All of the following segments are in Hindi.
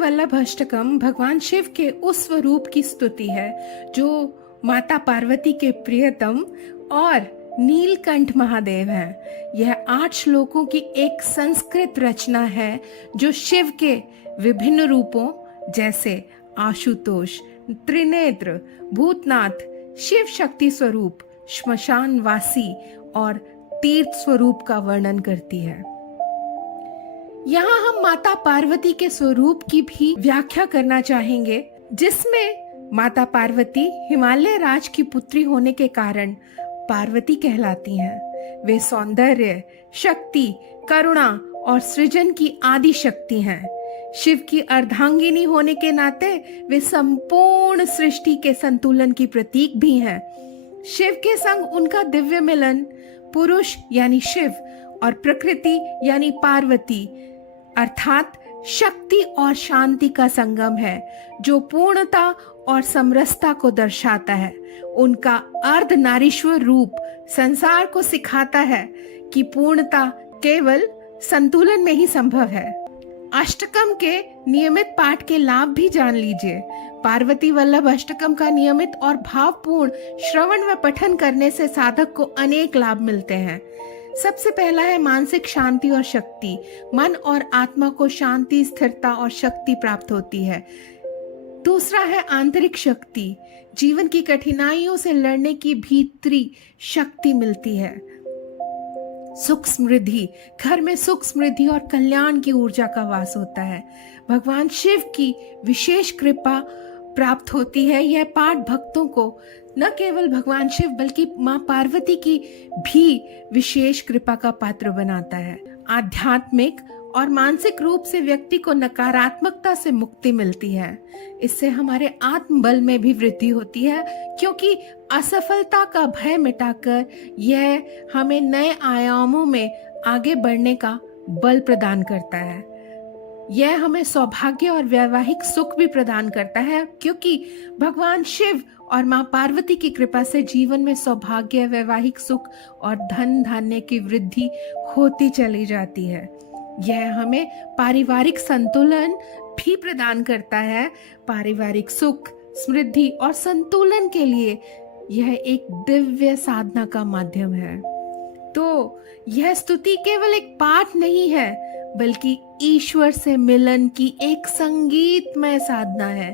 वल्लभ अष्टकम भगवान शिव के उस स्वरूप की स्तुति है जो माता पार्वती के प्रियतम और नीलकंठ महादेव हैं। यह 8 श्लोकों की एक संस्कृत रचना है जो शिव के विभिन्न रूपों जैसे आशुतोष, त्रिनेत्र, भूतनाथ, शिव शक्ति स्वरूप, श्मशान वासी और तीर्थ स्वरूप का वर्णन करती है। यहाँ हम माता पार्वती के स्वरूप की भी व्याख्या करना चाहेंगे, जिसमें माता पार्वती हिमालय राज की पुत्री होने के कारण पार्वती कहलाती हैं। वे सौंदर्य, शक्ति, करुणा और सृजन की आदि शक्ति हैं। शिव की अर्धांगिनी होने के नाते वे संपूर्ण सृष्टि के संतुलन की प्रतीक भी हैं। शिव के संग उनका दिव्य मिलन पुरुष यानी शिव और प्रकृति यानी पार्वती अर्थात शक्ति और शांति का संगम है, जो पूर्णता और समरसता को दर्शाता है। उनका अर्धनारीश्वर रूप संसार को सिखाता है कि पूर्णता केवल संतुलन में ही संभव है। अष्टकम के नियमित पाठ के लाभ भी जान लीजिए। पार्वती वल्लभ अष्टकम का नियमित और भावपूर्ण श्रवण व पठन करने से साधक को अनेक लाभ मिलते हैं। सबसे पहला है मानसिक शांति और शक्ति। मन और आत्मा को शांति, स्थिरता और शक्ति प्राप्त होती है। दूसरा है आंतरिक शक्ति। जीवन की कठिनाइयों से लड़ने की भीतरी शक्ति मिलती है। सुख समृद्धि, घर में सुख समृद्धि और कल्याण की ऊर्जा का वास होता है। भगवान शिव की विशेष कृपा प्राप्त होती है। यह पाठ भक्तों को न केवल भगवान शिव बल्कि मां पार्वती की भी विशेष कृपा का पात्र बनाता है। आध्यात्मिक और मानसिक रूप से व्यक्ति को नकारात्मकता से मुक्ति मिलती है। इससे हमारे आत्मबल में भी वृद्धि होती है, क्योंकि असफलता का भय मिटाकर यह हमें नए आयामों में आगे बढ़ने का बल प्रदान करता है। यह हमें सौभाग्य और वैवाहिक सुख भी प्रदान करता है, क्योंकि भगवान शिव और मां पार्वती की कृपा से जीवन में सौभाग्य, वैवाहिक सुख और धन धान्य की वृद्धि होती चली जाती है। यह हमें पारिवारिक संतुलन भी प्रदान करता है। पारिवारिक सुख, समृद्धि और संतुलन के लिए यह एक दिव्य साधना का माध्यम है। तो यह स्तुति केवल एक पाठ नहीं है, बल्कि ईश्वर से मिलन की एक संगीतमय साधना है।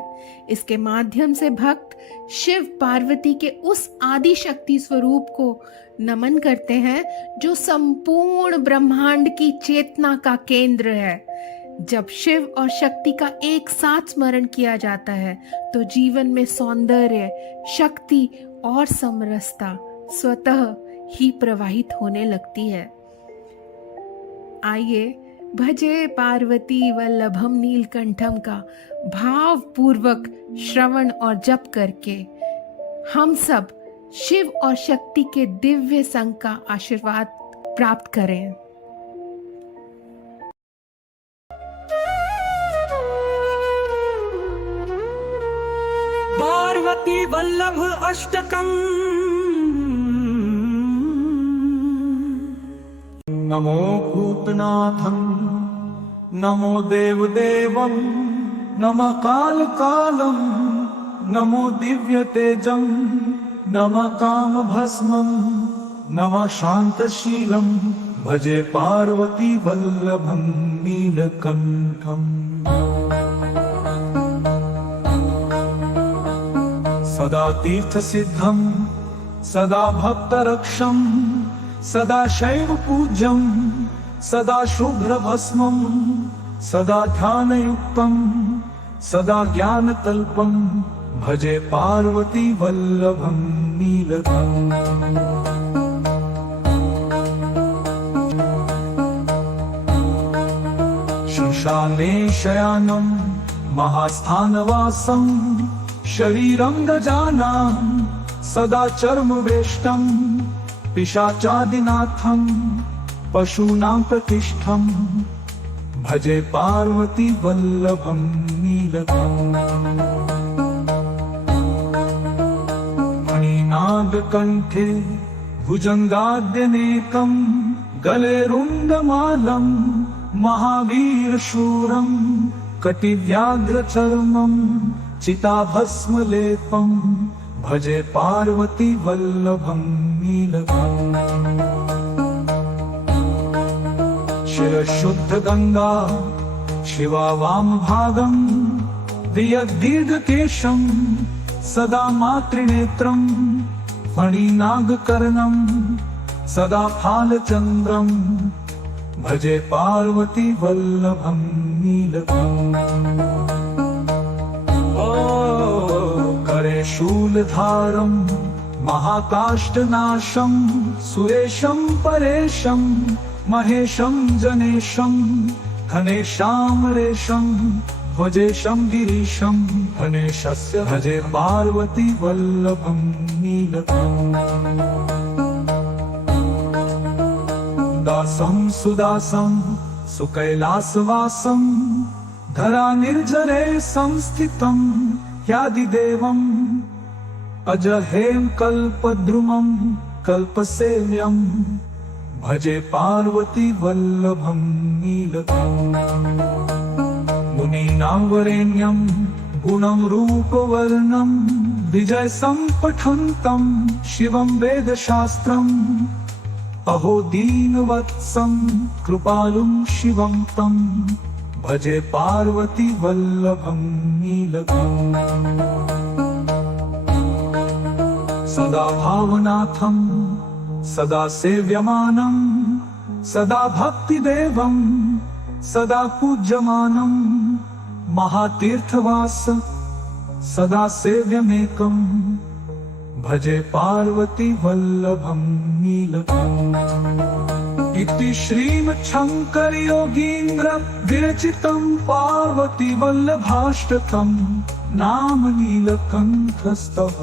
इसके माध्यम से भक्त शिव पार्वती के उस आदि शक्ति स्वरूप को नमन करते हैं जो संपूर्ण ब्रह्मांड की चेतना का केंद्र है। जब शिव और शक्ति का एक साथ स्मरण किया जाता है तो जीवन में सौंदर्य, शक्ति और समरसता स्वतः ही प्रवाहित होने लगती है। आइए भजे पार्वती वल्लभम नीलकंठम का भाव पूर्वक श्रवण और जप करके हम सब शिव और शक्ति के दिव्य संग का आशीर्वाद प्राप्त करें। पार्वती वल्लभ अष्टकम। नमो भूतनाथं, नमो देवदेवं, नमः कालकालं, नमो दिव्यतेजं, नमः कामभस्मं, नमः शान्तशीलं, भजे पार्वती वल्लभं नीलकण्ठम्। सदा तीर्थसिद्धं, सदा भक्तरक्षं, सदा शैव पूज्यं, सदा शुभ्रभस्मं, सदा ध्यानयुक्तं, सदा ज्ञानतल्पं, भजे पार्वती वल्लभं नीलकण्ठम्। श्मशाने शयानं महास्थानवासं, शरीरं गजानां सदा चर्मवेष्टं, पिशाचादिनाथं पशूनां प्रतिष्ठं, भजे पार्वती वल्लभं नीलकण्ठम्। मणिनागकण्ठे भुजङ्गाद्यनेकं, गले रुण्डमालं, महावीरशूरं कटिव्याघ्रचर्मं चिताभस्मलेपं भजे पार्वती वल्लभं नीलकम् शिरशुद्धगङ्गा शिवा वामभागं दीर्घकेशं सदा मातृनेत्रं फणिनागकर्णं सदा फालचन्द्रं भजे पार्वती वल्लभं नीलकम् करे शूलधारं महाकाष्ठनाशं सुरेशं परेशं महेशं जनेशं घनेशामरेशं भजेशं गिरीशं गणेशस्य भजे पार्वती वल्लभं नीलकम् दासं सुदासं सुकैलासवासं धरा निर्जरे संस्थितं यादिदेवम् अजहेम कल्पद्रुमं कल्पसेव्यं भजे पार्वती वल्लभं नीलकम् मुनीनां वरेण्यं गुणं रूपवर्णं विजय सम्पठन्तं शिवं वेदशास्त्रम् अहो दीनवत्सं कृपालुं शिवं तं भजे पार्वती वल्लभं नीलकम् सदा भावनाथं सदा सेव्यमानं सदा भक्तिदेवं सदा पूज्यमानं महातीर्थवास सदा सेव्यमेकं भजे पार्वती वल्लभं नीलकम् इति श्रीमच्छङ्करयोगीन्द्र विरचितं पार्वती वल्लभाष्टकं नाम नीलकण्ठस्तव